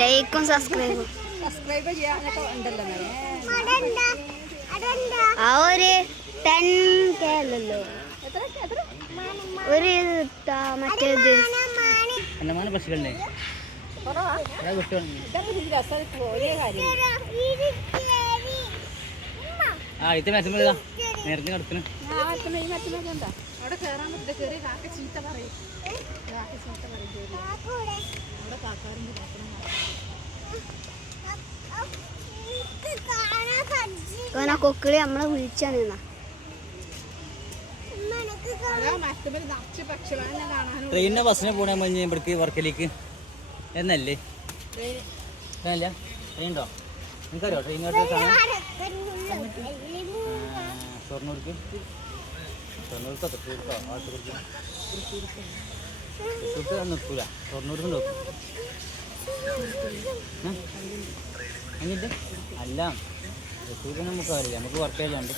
ലൈക്കും സബ്സ്ക്രൈബും ആ ഒരു 10K അല്ലല്ലോ ഒരു മറ്റേത് പശുക്കളുടെ ആ ഇത് മെച്ചമില്ല നേരത്തെ കിടക്കുന്നു അവിടെ കേറാൻ പറ്റില്ല. കേറി കാക്ക ചീത്ത പറയും. കാക്ക ചീത്ത പറയും. അവിടെ കാക്കാറുണ്ട്. കൊക്കിളി നമ്മളെ വിളിച്ചാണ് ട്രെയിനിന്റെ ബസ്സിനെ പോണേ മഞ്ഞ് ഇവിടേക്ക് വർക്കലേക്ക് എന്നല്ലേ ട്രെയിനില്ല ട്രെയിൻ ഉണ്ടോ നിങ്ങൾക്കറിയോ ട്രെയിൻ ഷൊർണൂർക്ക് ഷൊർണൂർക്കോ തൃശ്ശൂർക്കോ ആലത്തൂർക്ക് തൃശ്ശൂർക്ക് നിർത്തൂല ഷൊർണൂർക്ക് നോക്കും എന്നിട്ട് അല്ല തൃശ്ശൂർക്ക് നമുക്ക് അറിയില്ല നമുക്ക് വർക്ക് ചെയ്യാണ്ട്